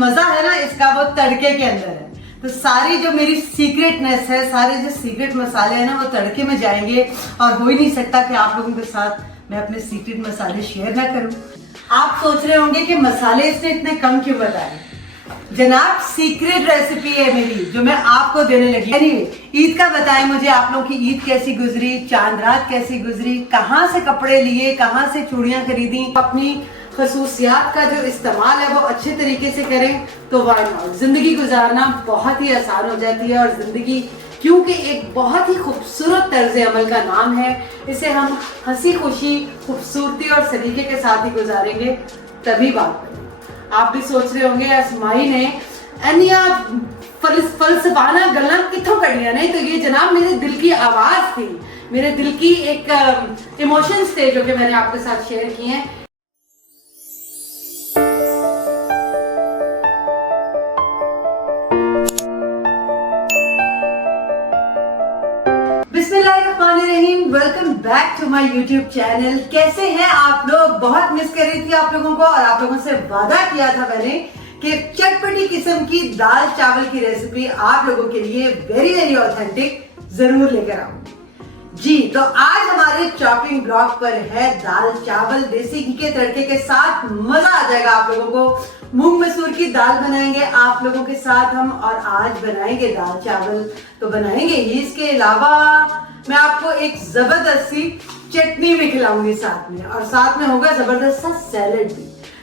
मजा है ना इसका वो तड़के के अंदर है। तो सारी जो मेरी सीक्रेटनेस है, सारे जो सीक्रेट मसाले हैं ना वो तड़के में जाएंगे और हो ही नहीं सकता कि आप लोगों के साथ मैं अपने सीक्रेट मसाले शेयर ना करूं। आप सोच रहे होंगे कि मसाले इसने इतने कम क्यों बताए। जनाब सीक्रेट रेसिपी है मेरी जो मैं आपको देने लगी। एनीवे, ईद का बताएं मुझे आप लोगों की ईद कैसी गुजरी, चांद रात कैसी गुजरी, कहाँ से कपड़े लिए, कहाँ से चूड़ियां खरीदी। अपनी खसूसियात का जो इस्तेमाल है वो अच्छे तरीके से करें तो वाई नॉट। जिंदगी गुजारना बहुत ही आसान हो जाती है और जिंदगी क्योंकि एक बहुत ही खूबसूरत तर्ज अमल का नाम है, इसे हम हंसी खुशी, खूबसूरती और सलीके के साथ ही गुजारेंगे तभी बात बनेगी। आप भी सोच रहे होंगे असमाई ने अन्या फलसफाना गल्ला कितों कर लिया। नहीं तो ये जनाब मेरे दिल की आवाज थी, मेरे दिल की एक इमोशंस थे जो कि मैंने आपके साथ शेयर किए हैं। बिस्मिल्लाहिर्रहमानिर्रहीम, welcome back to my YouTube channel. कैसे हैं आप लोग? बहुत मिस कर रही थी आप लोगों को और आप लोगों से वादा किया था मैंने कि चटपटी किस्म की दाल चावल की रेसिपी आप लोगों के लिए वेरी वेरी ऑथेंटिक जरूर लेकर आऊंगी। जी, तो आज हमारे चॉपिंग ब्लॉक पर है दाल चावल देसी घी के तड़के के साथ। मजा आ जाएगा आप लोगों को। मूंग मसूर की दाल बनाएंगे आप लोगों के साथ हम, और आज बनाएंगे दाल चावल तो बनाएंगे ही, इसके अलावा मैं आपको एक जबरदस्त सी चटनी भी खिलाऊंगी साथ में, और साथ में होगा जबरदस्त सा सैलेड भी।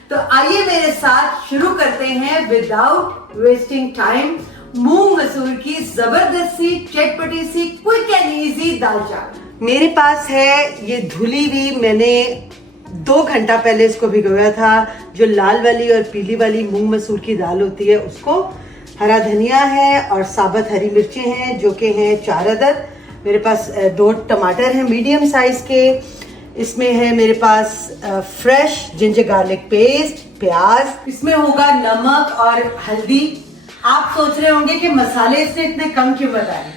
तो आइए मेरे साथ शुरू करते हैं विदाउट वेस्टिंग टाइम मूंग मसूर की जबरदस्त सी चटपटी सी क्विक एंड इजी दाल चावल। मेरे पास है ये धुली हुई, मैंने 2 घंटा पहले इसको भिगोया था, जो लाल वाली और पीली वाली मूंग मसूर की दाल होती है उसको। हरा धनिया है और साबुत हरी मिर्चें हैं जो कि हैं 4 अदद। मेरे पास 2 टमाटर हैं मीडियम साइज के। इसमें है मेरे पास फ्रेश जिंजर गार्लिक पेस्ट, प्याज। इसमें होगा नमक और हल्दी। आप सोच रहे होंगे कि मसाले इसने इतने कम क्यों बताए।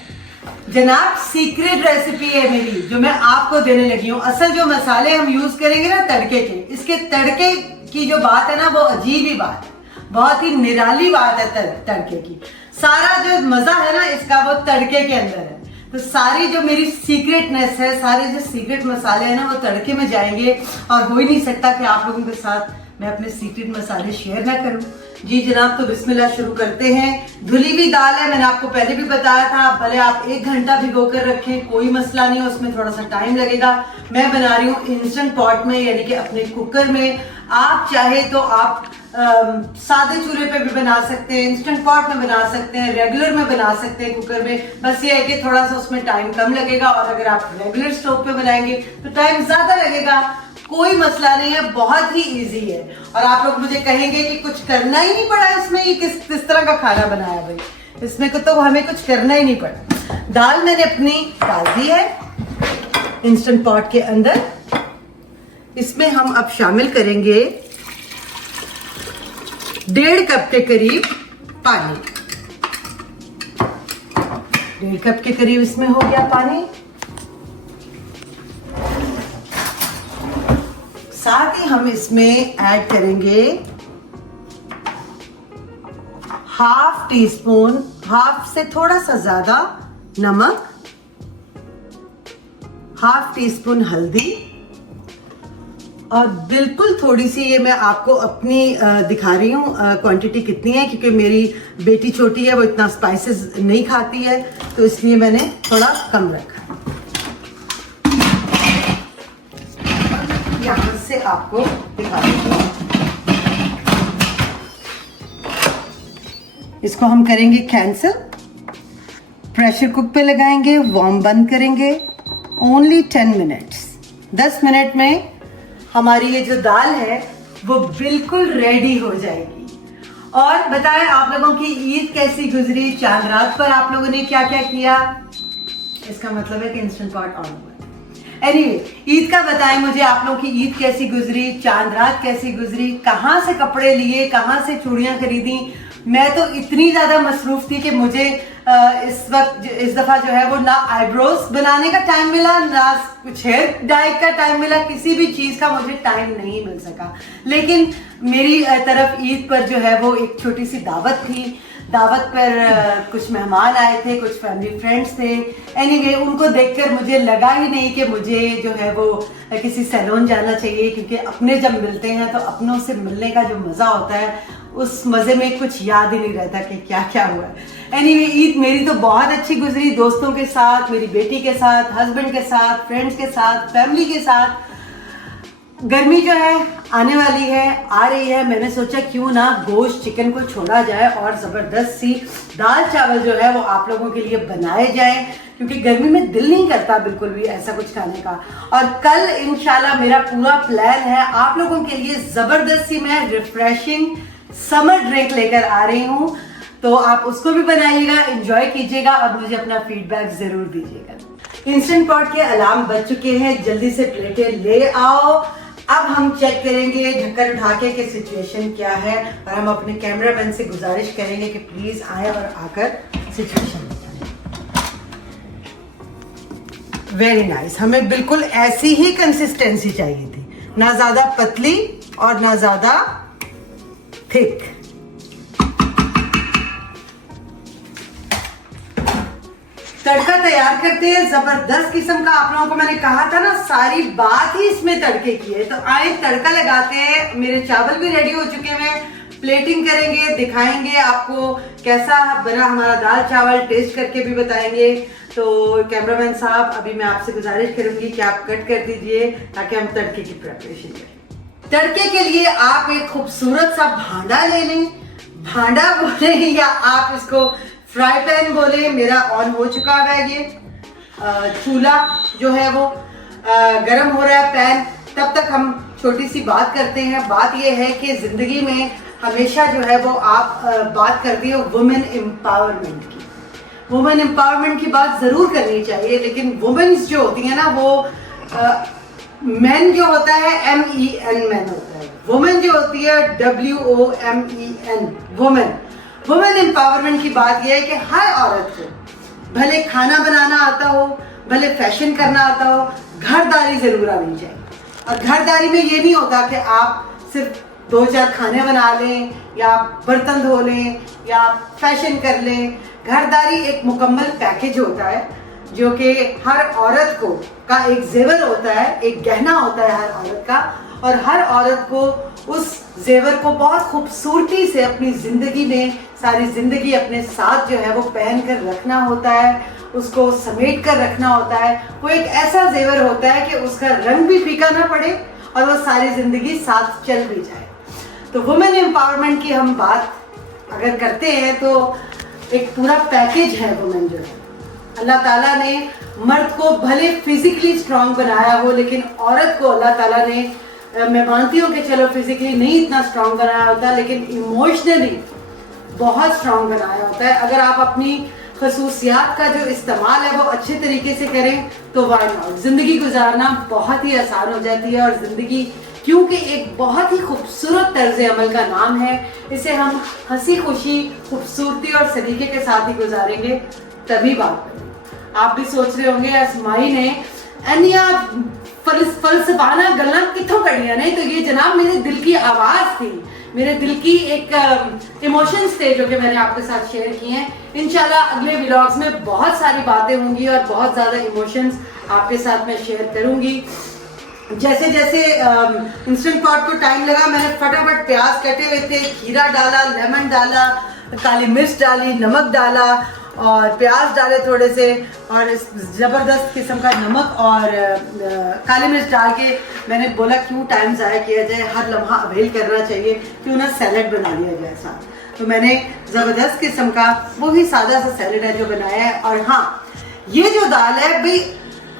जनाब सीक्रेट रेसिपी है मेरी जो मैं आपको देने लगी हूँ। असल जो मसाले हम यूज करेंगे ना तड़के के, इसके तड़के की जो बात है ना वो अजीब ही बात है, बहुत ही निराली बात है तड़के की। सारा जो मजा है ना इसका वो तड़के के अंदर है। तो सारी जो मेरी सीक्रेटनेस है, सारे जो सीक्रेट मसाले हैं ना वो तड़के में जाएंगे और हो ही नहीं सकता कि आप लोगों के साथ मैं अपने सीक्रेट मसाले शेयर ना करूं। जी जनाब, तो बिस्मिल्लाह शुरू करते हैं। धुली हुई दाल है, मैंने आपको पहले भी बताया था, भले आप 1 घंटा भिगो कर रखें कोई मसला नहीं है, उसमें थोड़ा सा टाइम लगेगा। मैं बना रही हूँ इंस्टेंट पॉट में, यानी कि अपने कुकर में। आप चाहे तो आप सादे चूल्हे पे भी बना सकते हैं, इंस्टेंट पॉट में बना सकते हैं, रेगुलर में बना सकते हैं कुकर में। बस ये है कि थोड़ा सा उसमें टाइम कम लगेगा, और अगर आप रेगुलर स्टोव पे बनाएंगे तो टाइम ज्यादा लगेगा। कोई मसला नहीं है, बहुत ही इजी है। और आप लोग मुझे कहेंगे कि कुछ करना ही नहीं पड़ा इसमें, ये किस तरह का खाना बनाया भाई, इसमें तो हमें कुछ करना ही नहीं पड़ा। दाल मैंने अपनी डाल दी है इंस्टेंट पॉट के अंदर। इसमें हम अब शामिल करेंगे 1.5 कप के करीब पानी। 1.5 कप के करीब इसमें हो गया पानी। साथ ही हम इसमें ऐड करेंगे ½ टीस्पून, हाफ से थोड़ा सा ज्यादा नमक, ½ टीस्पून हल्दी, और बिल्कुल थोड़ी सी, ये मैं आपको अपनी दिखा रही हूँ क्वांटिटी कितनी है, क्योंकि मेरी बेटी छोटी है, वो इतना स्पाइसेस नहीं खाती है, तो इसलिए मैंने थोड़ा कम रखा। यहाँ से आपको दिखा देती हूँ। इसको हम करेंगे कैंसिल, प्रेशर कुक पे लगाएंगे, वार्म बंद करेंगे। ओनली 10 मिनट्स, 10 मिनट में हमारी ये जो दाल है वो बिल्कुल रेडी हो जाएगी। और बताएं आप लोगों की ईद कैसी गुजरी, चांद रात पर आप लोगों ने क्या क्या किया। इसका मतलब है कि इंस्टेंट पॉट ऑन हुआ। एनीवे, ईद का बताएं मुझे आप लोगों की ईद कैसी गुजरी, चांद रात कैसी गुजरी, कहाँ से कपड़े लिए, कहाँ से चूड़ियां खरीदी। मैं तो इतनी ज्यादा मसरूफ थी कि मुझे इस दफा जो है वो ना आईब्रोज बनाने का टाइम मिला, ना कुछ हेयर डाई का टाइम मिला, किसी भी चीज का मुझे टाइम नहीं मिल सका। लेकिन मेरी तरफ ईद पर जो है वो एक छोटी सी दावत थी। दावत पर कुछ मेहमान आए थे, कुछ फैमिली फ्रेंड्स थे। एनीवे उनको देखकर मुझे लगा ही नहीं कि मुझे जो है वो किसी सैलून जाना चाहिए, क्योंकि अपने जब मिलते हैं तो अपनों से मिलने का जो मज़ा होता है उस मज़े में कुछ याद ही नहीं रहता कि क्या क्या हुआ। एनीवे ईद मेरी तो बहुत अच्छी गुजरी, दोस्तों के साथ, मेरी बेटी के साथ, हस्बैंड के साथ, फ्रेंड्स के साथ, फैमिली के साथ। गर्मी जो है आने वाली है, आ रही है, मैंने सोचा क्यों ना गोश्त चिकन को छोड़ा जाए और ज़बरदस्त सी दाल चावल जो है वो आप लोगों के लिए बनाए जाए, क्योंकि गर्मी में दिल नहीं करता बिल्कुल भी ऐसा कुछ खाने का। और कल इंशाल्लाह मेरा पूरा प्लान है आप लोगों के लिए ज़बरदस्त सी मैं रिफ्रेशिंग समर ड्रिंक लेकर आ रही हूँ, तो आप उसको भी बनाइएगा, एंजॉय कीजिएगा और मुझे अपना फीडबैक ज़रूर दीजिएगा। इंस्टेंट पॉट के अलार्म बज चुके हैं, जल्दी से प्लेटें ले आओ। अब हम चेक करेंगे ढक्कन उठा के कि सिचुएशन क्या है, और हम अपने कैमरामैन से गुजारिश करेंगे कि प्लीज आए और आकर सिचुएशन बताएं। वेरी नाइस, हमें बिल्कुल ऐसी ही कंसिस्टेंसी चाहिए थी, ना ज्यादा पतली और ना ज्यादा थिक। तड़का तैयार करते हैं जबरदस्त किस्म का। आप लोगों को मैंने कहा था ना सारी बात ही इसमें तड़के की है, तो आए तड़का लगाते हैं। मेरे चावल भी रेडी हो चुके हैं, प्लेटिंग करेंगे, दिखाएंगे आपको कैसा बना हमारा दाल चावल, टेस्ट करके भी बताएंगे। तो कैमरामैन साहब अभी मैं आपसे गुजारिश करूंगी कि आप कट कर दीजिए ताकि हम तड़के की प्रिपरेशन करें। तड़के के लिए आप एक खूबसूरत सा भांडा ले लें, भांडा बोले या आप इसको फ्राई पैन बोले, मेरा ऑन हो चुका है ये चूल्हा जो है वो गरम हो रहा है पैन। तब तक हम छोटी सी बात करते हैं। बात ये है कि जिंदगी में हमेशा जो है वो आप बात करती हो वुमेन एम्पावरमेंट की। वुमेन एम्पावरमेंट की बात जरूर करनी चाहिए, लेकिन वुमेन्स जो होती है ना वो मैन जो होता है MEN मैन होता है, वुमेन जो होती है WOMEN वुमेन। वुमेन एम्पावरमेंट की बात यह है कि हर औरत को भले खाना बनाना आता हो, भले फैशन करना आता हो, घरदारी जरूर आनी चाहिए। और घरदारी में ये नहीं होता कि आप सिर्फ 2-4 खाने बना लें या बर्तन धो लें या फैशन कर लें। घरदारी एक मुकम्मल पैकेज होता है जो कि हर औरत को का एक जेवर होता है, एक गहना होता है हर औरत का, और हर औरत को उस जेवर को बहुत खूबसूरती से अपनी जिंदगी में सारी जिंदगी अपने साथ जो है वो पहन कर रखना होता है, उसको समेट कर रखना होता है। वो एक ऐसा जेवर होता है कि उसका रंग भी फीका ना पड़े और वो सारी जिंदगी साथ चल भी जाए। तो वुमेन एम्पावरमेंट की हम बात अगर करते हैं तो एक पूरा पैकेज है वुमेन जो है। अल्लाह ताला ने मर्द को भले फिजिकली स्ट्रांग बनाया हो, लेकिन औरत को अल्लाह ताला ने, मैं मानती हूँ कि चलो फिजिकली नहीं इतना स्ट्रांग बनाया होता, लेकिन इमोशनली बहुत स्ट्रांग बनाया होता है। अगर आप अपनी खसूसियात का जो इस्तेमाल है वो अच्छे तरीके से करें तो वाई नॉट, जिंदगी गुजारना बहुत ही आसान हो जाती है। और जिंदगी क्योंकि एक बहुत ही खूबसूरत तर्ज अमल का नाम है, इसे हम हंसी खुशी, खूबसूरती और सलीके के साथ ही गुजारेंगे तभी बात करेंगे। आप भी सोच रहे होंगे असमाई ने अन्या फलसफाना गल्ला कितों कड़िया, नहीं तो ये जनाब मेरे दिल की आवाज थी, मेरे दिल की एक इमोशंस थे जो कि मैंने आपके साथ शेयर किए हैं। इंशाल्लाह अगले व्लॉग्स में बहुत सारी बातें होंगी और बहुत ज़्यादा इमोशंस आपके साथ मैं शेयर करूंगी। जैसे जैसे इंस्टेंट पॉट को टाइम लगा, मैंने फटाफट प्याज कटे हुए थे, खीरा डाला, लेमन डाला, काली मिर्च डाली, नमक डाला और प्याज डाले थोड़े से, और इस ज़बरदस्त किस्म का नमक और काली मिर्च डाल के मैंने बोला क्यों टाइम ज़ाया किया जाए, हर लम्हा अवेल करना चाहिए, क्यों ना सैलड बना लिया जाए साथ। तो मैंने ज़बरदस्त किस्म का वो ही सादा सा सैलड है जो बनाया है। और हाँ, ये जो दाल है भाई,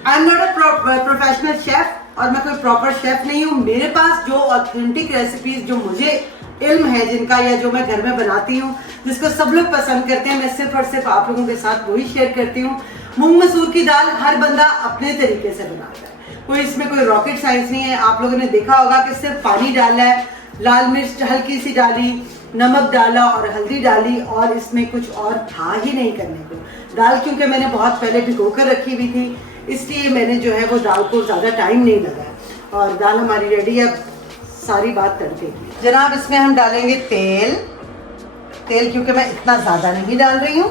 I am not a professional chef और मैं कोई प्रॉपर शेफ़ नहीं हूँ। मेरे पास जो ऑथेंटिक रेसिपीज़ जो मुझे इल्म है जिनका, या जो मैं घर में बनाती हूँ, जिसको सब लोग पसंद करते हैं, मैं सिर्फ और सिर्फ आप लोगों के साथ वही शेयर करती हूँ। मूंग मसूर की दाल हर बंदा अपने तरीके से बनाता है, कोई इसमें कोई रॉकेट साइंस नहीं है। आप लोगों ने देखा होगा कि सिर्फ पानी डाला है, लाल मिर्च हल्की सी डाली, नमक डाला और हल्दी डाली, और इसमें कुछ और था ही नहीं करने को। दाल क्योंकि मैंने बहुत पहले भिगो कर रखी हुई थी, इसलिए मैंने जो है वो दाल को ज़्यादा टाइम नहीं लगाया और दाल हमारी रेडी है। सारी बात तड़के की। जनाब इसमें हम डालेंगे तेल। तेल क्योंकि मैं इतना ज़्यादा नहीं डाल रही हूँ।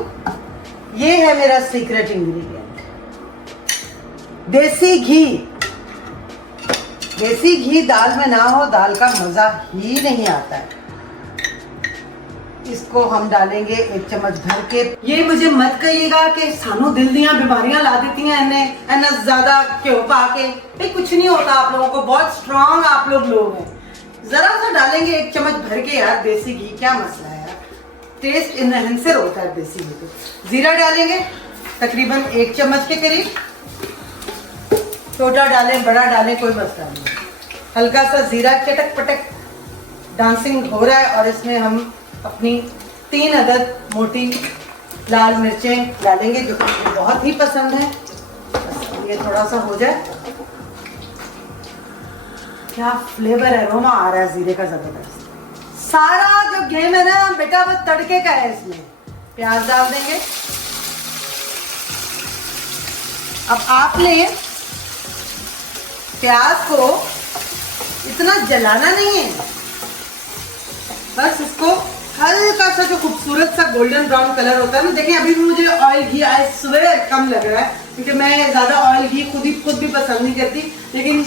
ये है मेरा सीक्रेट इंग्रेडिएंट, देसी घी। देसी घी दाल में ना हो दाल का मज़ा ही नहीं आता है। इसको हम डालेंगे 1 चम्मच भर के। ये मुझे मत कहिएगा कि सानू दिल दियां बीमारियां ला देती हैं इन्हें ज्यादा क्यों पा के। भाई कुछ नहीं होता, आप लोगों को बहुत स्ट्रांग आप लोग हैं। जरा सा डालेंगे 1 चम्मच भर के यार देसी घी, क्या मसला है यार, टेस्ट इनहेंसर होता है देसी घी को। जीरा डालेंगे तकरीबन 1 चम्मच के करीब। छोटा डालें बड़ा डालें कोई मसला नहीं। हल्का सा जीरा चटक पटक डांसिंग हो रहा है और इसमें हम अपनी 3 अदद मोटी लाल मिर्चें डालेंगे जो मुझे बहुत ही पसंद है। ये थोड़ा सा हो जाए, क्या फ्लेवर अरोमा आ रहा है जीरे का जबरदस्त। सारा जो गेम है ना बेटा वो तड़के का है। इसमें प्याज डाल देंगे। अब आपने प्याज को इतना जलाना नहीं है, बस इसको हल्का सा जो खूबसूरत सा गोल्डन ब्राउन कलर होता है ना। देखिए अभी भी मुझे ऑयल घी आई स्वेयर कम लग रहा है क्योंकि मैं ज्यादा ऑयल घी खुद भी पसंद नहीं करती। लेकिन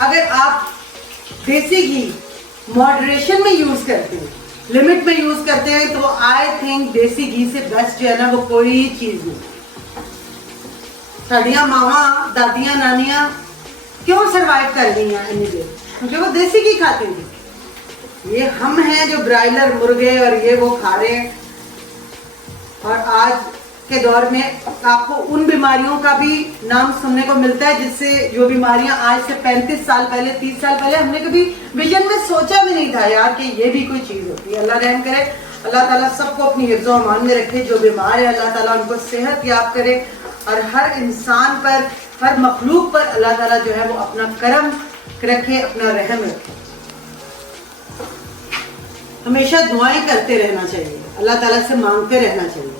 अगर आप देसी घी मॉडरेशन में यूज करते हैं, लिमिट में यूज करते हैं, तो आई थिंक देसी घी से बेस्ट जो है ना वो कोई चीज नहीं। साड़ियाँ मावा दादियाँ नानियाँ क्यों सरवाइव कर रही हैं इतनी देर, क्योंकि वो देसी घी खाती थी। ये हम हैं जो ब्रायलर मुर्गे और ये वो खा रहे हैं। और आज के दौर में आपको उन बीमारियों का भी नाम सुनने को मिलता है जिससे जो बीमारियां आज से 35 साल पहले 30 साल पहले हमने कभी विजन में सोचा भी नहीं था यार कि ये भी कोई चीज होती है। अल्लाह रहम करे, अल्लाह ताला सबको अपनी हिफ्ज़ो अमान में रखे। जो बीमार है अल्लाह ताला उनको सेहत याब करे और हर इंसान पर हर मखलूक पर अल्लाह ताला जो है वो अपना करम रखे, अपना रहम रखे। हमेशा दुआएं करते रहना चाहिए, अल्लाह ताला से मांगते रहना चाहिए।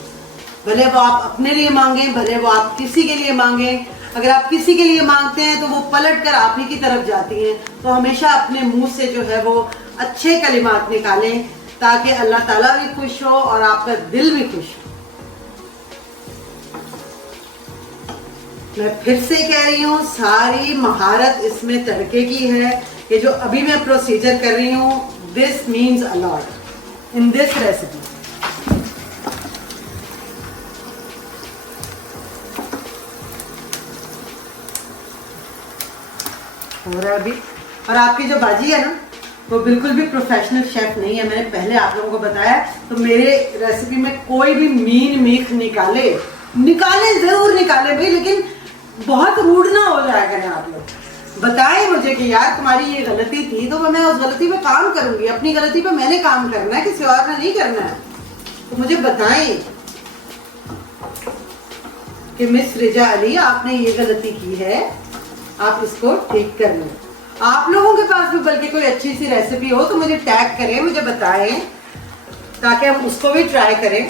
भले वो आप अपने लिए मांगे, भले वो आप किसी के लिए मांगे। अगर आप किसी के लिए मांगते हैं तो वो पलट कर आप ही की तरफ जाती हैं। तो हमेशा अपने मुंह से जो है वो अच्छे कलिमात निकालें ताकि अल्लाह ताला भी खुश हो और आपका दिल भी खुश हो। मैं फिर से कह रही हूँ, सारी महारत इसमें तड़के की है। ये जो अभी मैं प्रोसीजर कर रही हूँ, this means a lot in this recipe. हो रहा है अभी। और आपकी जो बाजी है ना वो बिल्कुल भी प्रोफेशनल शेफ नहीं है। मैंने पहले आप लोगों को बताया। तो मेरे रेसिपी में कोई भी मीन मीख निकाले जरूर निकाले भाई, लेकिन बहुत रूड ना हो जाया करें आप लोग। बताएं मुझे कि यार तुम्हारी ये गलती थी, तो मैं उस गलती पे काम करूंगी। अपनी गलती पे मैंने काम करना है, किसी और ने नहीं करना है। तो मुझे बताएं कि मिस रिजा अली आपने ये गलती की है, आप इसको ठीक कर लें। आप लोगों के पास भी बल्कि कोई अच्छी सी रेसिपी हो तो मुझे टैग करें, मुझे बताएं ताकि हम उसको भी ट्राई करें।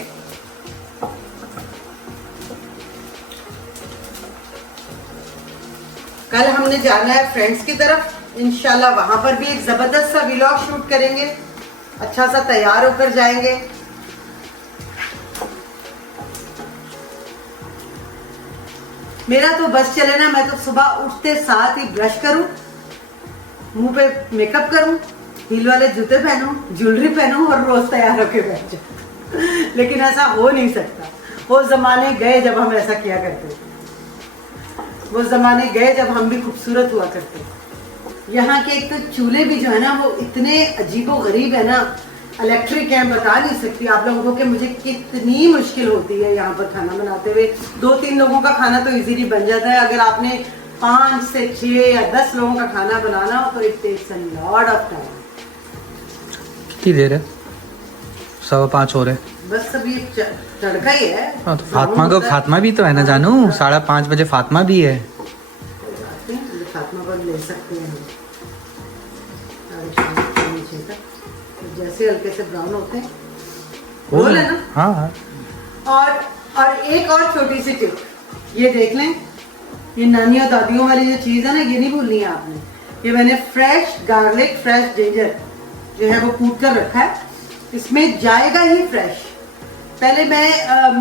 कल हमने जाना है फ्रेंड्स की तरफ, इंशाल्लाह वहां पर भी एक जबरदस्त सा व्लॉग शूट करेंगे। अच्छा सा तैयार होकर जाएंगे। मेरा तो बस चले ना, मैं तो सुबह उठते साथ ही ब्रश करूं, मुंह पे मेकअप करूं, हील वाले जूते पहनूं, ज्वेलरी पहनूं और रोज तैयार होकर बैठ जाऊं। लेकिन ऐसा हो नहीं सकता। वो जमाने गए जब हम ऐसा किया करते थे। वो जमाने गए जब हम भी खूबसूरत हुआ करते थे। यहाँ के एक तो चूल्हे भी जो है ना वो इतने अजीबो गरीब है ना, इलेक्ट्रिक है, बता नहीं सकती आप लोगों को कि मुझे कितनी मुश्किल होती है यहाँ पर खाना बनाते हुए। 2-3 लोगों का खाना तो इजीली बन जाता है। अगर आपने 5 से 6 या 10 लोगों का खाना बनाना हो तो it takes a lot of time. कितनी देर है? 5:15 हो रहे। बस अभी तड़का ही है। तो फातिमा भी तो है ना जानू, 5:30 बजे फातिमा भी है। फातिमा पर ले सकते हैं हम, जैसे हल्के से ब्राउन होते हैं वो लेना। हाँ हाँ। और एक और छोटी सी टिप, ये देख लें, ये नानियों दादियों वाली जो चीज़ है ना, ये नहीं भूलनी है आपने। ये मैंने फ्रेश गार्लिक, फ्रेश जिंजर जो है वो कूट कर रखा है, इसमें जाएगा ही फ्रेश। पहले मैं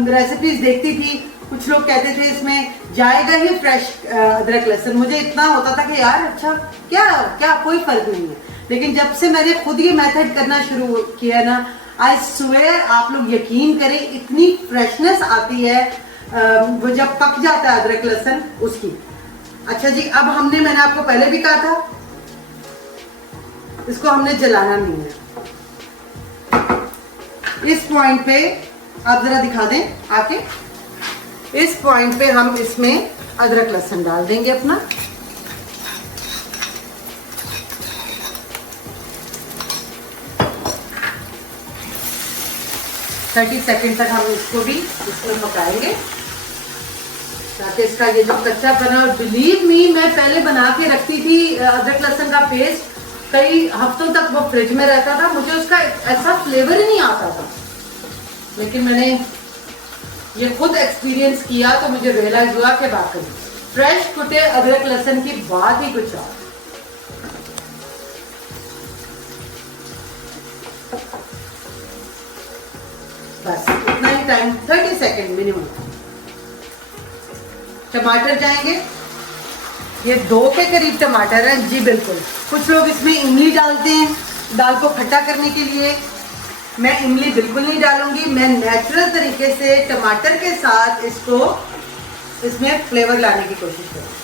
रेसिपीज देखती थी, कुछ लोग कहते थे इसमें जाएगा ही फ्रेश अदरक लहसुन। मुझे इतना होता था कि यार अच्छा क्या क्या कोई फर्क नहीं है, लेकिन जब से मैंने खुद ये मेथड करना शुरू किया ना, आई स्वेयर, आप लोग यकीन करें, इतनी फ्रेशनेस आती है वो जब पक जाता है अदरक लहसुन उसकी। अच्छा जी, अब मैंने आपको पहले भी कहा था, इसको हमने जलाना नहीं है। इस पॉइंट पे आप जरा दिखा दें आके, इस पॉइंट पे हम इसमें अदरक लहसुन डाल देंगे अपना। थर्टी सेकेंड तक हम इसको भी इसमें पकाएंगे ताकि इसका ये जो कच्चा बना। और बिलीव मी, मैं पहले बना के रखती थी अदरक लहसुन का पेस्ट, कई हफ्तों तक वो फ्रिज में रहता था, मुझे उसका ऐसा फ्लेवर ही नहीं आता था। लेकिन मैंने ये खुद एक्सपीरियंस किया तो मुझे रियलाइज हुआ कि वाकई फ्रेश कुटे अदरक लहसुन की बात ही कुछ और। बस इतना ही टाइम, 30 सेकेंड मिनिमम। टमाटर जाएंगे, ये 2 के करीब टमाटर हैं जी, बिल्कुल। कुछ लोग इसमें इमली डालते हैं दाल को खट्टा करने के लिए, मैं इमली बिल्कुल नहीं डालूंगी। मैं नेचुरल तरीके से टमाटर के साथ इसको इसमें फ्लेवर लाने की कोशिश करूंगी।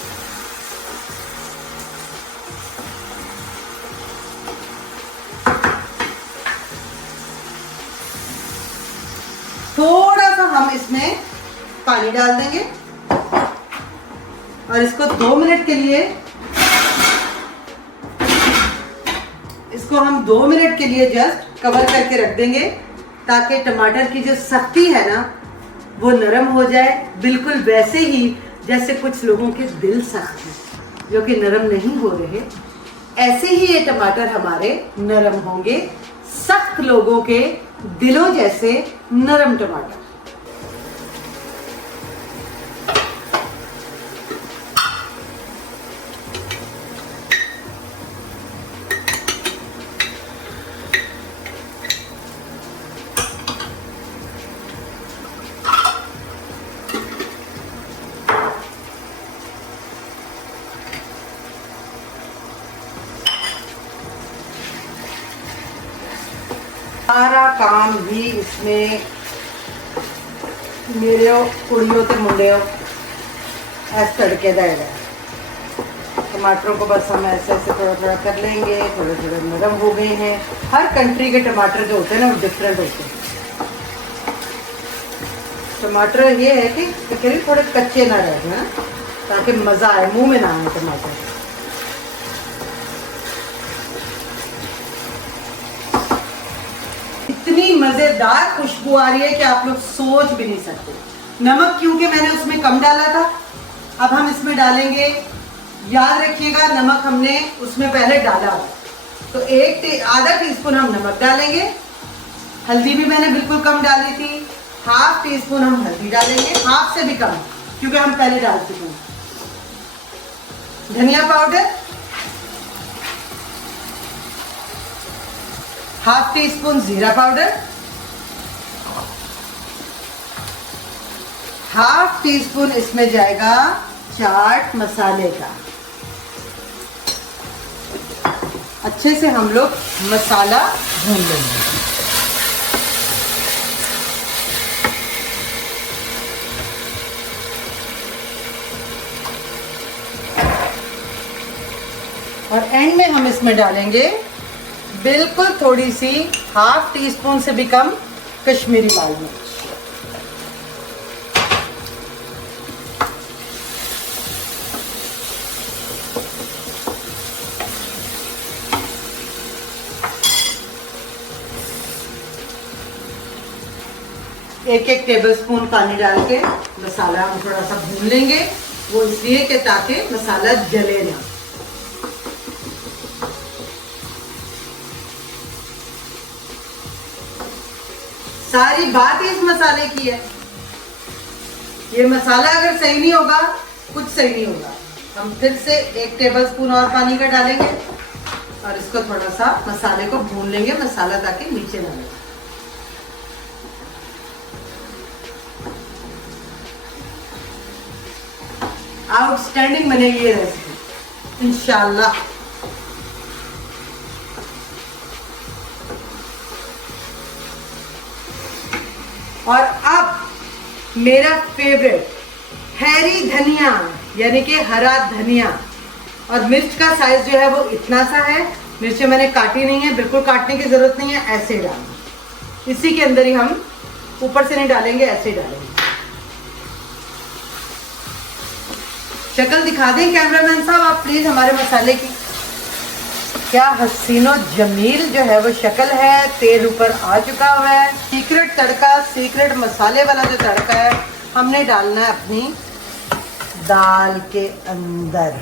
थोड़ा सा हम इसमें पानी डाल देंगे और इसको 2 मिनट के लिए, इसको हम 2 मिनट के लिए जस्ट कवर करके रख देंगे ताकि टमाटर की जो सख्ती है ना वो नरम हो जाए, बिल्कुल वैसे ही जैसे कुछ लोगों के दिल सख्त हैं जो कि नरम नहीं हो रहे, ऐसे ही ये टमाटर हमारे नरम होंगे, सख्त लोगों के दिलों जैसे नरम टमाटर। सारा काम भी इसमें मेरे कुड़ियों ते मुंडियों ऐसे तड़के देगा। टमाटरों को बस हम ऐसे ऐसे थोड़ा थोड़ा कर लेंगे, थोड़े थोड़े नरम हो गए हैं। हर कंट्री के टमाटर जो होते हैं ना वो डिफरेंट होते हैं। टमाटर ये है कि करीब थोड़े कच्चे ना रहे ना, ताकि मज़ा आए, मुंह में ना आए टमाटर। इतनी मजेदार खुशबू आ रही है कि आप लोग सोच भी नहीं सकते। नमक क्योंकि मैंने उसमें कम डाला था, अब हम इसमें डालेंगे, याद रखिएगा नमक हमने उसमें पहले डाला हो, तो आधा टीस्पून हम नमक डालेंगे। हल्दी भी मैंने बिल्कुल कम डाली थी, 1/2 टीस्पून हम हल्दी डालेंगे, 1/2 से भी कम क्योंकि हम पहले डाल चुके हैं। धनिया पाउडर 1/2 टीस्पून, जीरा पाउडर 1/2 टीस्पून, इसमें जाएगा चाट मसाले का। अच्छे से हम लोग मसाला भून लेंगे। और एंड में हम इसमें डालेंगे बिल्कुल थोड़ी सी 1/2 टीस्पून से भी कम कश्मीरी लाल मिर्च। एक टेबलस्पून पानी डाल के मसाला हम थोड़ा सा भून लेंगे, वो इसलिए कि ताकि मसाला जले ना। सारी बात इस मसाले की है। ये मसाला अगर सही नहीं होगा कुछ सही नहीं होगा। हम फिर से 1 टेबलस्पून और पानी का डालेंगे और इसको थोड़ा सा मसाले को भून लेंगे, मसाला ताकि नीचे ना लगे। आउटस्टैंडिंग बनेगी ये रेसिपी इंशाल्लाह। और अब मेरा फेवरेट हैरी धनिया यानी कि हरा धनिया, और मिर्च का साइज जो है वो इतना सा है। मिर्चें मैंने काटी नहीं है, बिल्कुल काटने की जरूरत नहीं है, ऐसे डालना। इसी के अंदर ही हम ऊपर से नहीं डालेंगे, ऐसे डालेंगे। शक्ल दिखा दें कैमरामैन साहब आप प्लीज हमारे मसाले की। क्या हसीनो जमील जो है वो शक्ल है। तेल ऊपर आ चुका हुआ है। सीक्रेट तड़का, सीक्रेट मसाले वाला जो तड़का है हमने डालना है अपनी दाल के अंदर।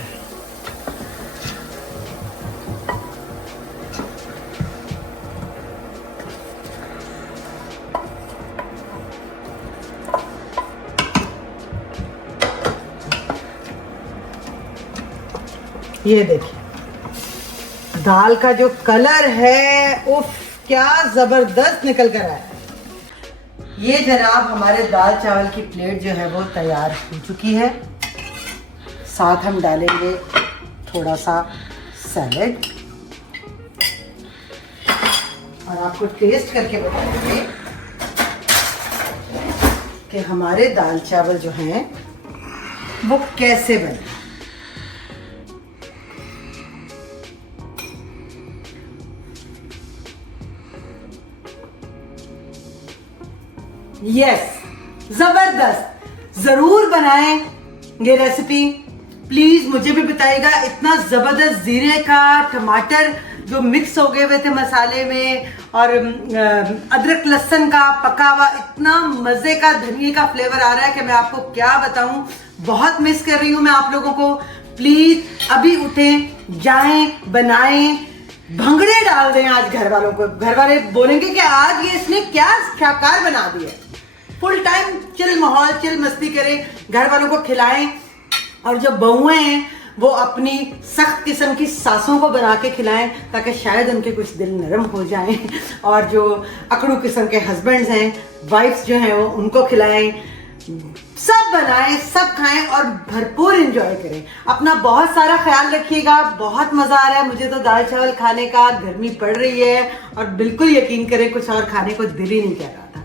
ये देखिए दाल का जो कलर है, उफ क्या जबरदस्त निकल कर आया। ये जनाब हमारे दाल चावल की प्लेट जो है वो तैयार हो चुकी है। साथ हम डालेंगे थोड़ा सा सैलेड और आपको टेस्ट करके बताएंगे कि हमारे दाल चावल जो हैं वो कैसे बने। यस, जबरदस्त। जरूर बनाएं ये रेसिपी, प्लीज मुझे भी बताइएगा। इतना जबरदस्त जीरे का टमाटर जो मिक्स हो गए हुए थे मसाले में, और अदरक लहसुन का पका हुआ, इतना मजे का धनिया का फ्लेवर आ रहा है कि मैं आपको क्या बताऊं। बहुत मिस कर रही हूं मैं आप लोगों को। प्लीज अभी उठें, जाएं, बनाएं, भंगड़े डाल दें आज घर वालों को। घर वाले बोलेंगे कि आज ये इसने क्या शाकार बना दिया। फुल टाइम चिल माहौल, चिल मस्ती करें, घर वालों को खिलाएं। और जो बहुएं हैं वो अपनी सख्त किस्म की सासों को बना के खिलाएं ताकि शायद उनके कुछ दिल नरम हो जाएं। और जो अकड़ू किस्म के हस्बैंड्स हैं, वाइफ्स जो हैं, वो उनको खिलाएं। सब बनाएं, सब खाएं और भरपूर एंजॉय करें। अपना बहुत सारा ख्याल रखिएगा। बहुत मजा आ रहा है मुझे तो दाल चावल खाने का। गर्मी पड़ रही है और बिल्कुल यकीन करें कुछ और खाने को दिल ही नहीं कर रहा था।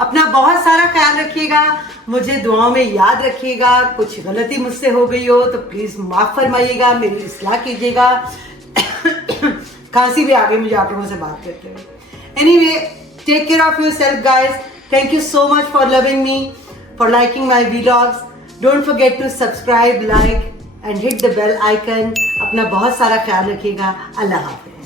अपना बहुत सारा ख्याल रखिएगा, मुझे दुआओं में याद रखिएगा। कुछ गलती मुझसे हो गई हो तो प्लीज माफ फरमाइएगा, मेरी इस्लाह कीजिएगा। खांसी भी आ गई मुझे आप लोगों से बात करते हुए। Anyway, take care of yourself guys. Thank you so much for loving me, for liking my vlogs. Don't forget to subscribe, like and hit the bell icon. अपना बहुत सारा ख्याल रखिएगा। अल्लाह हाफ़िज़।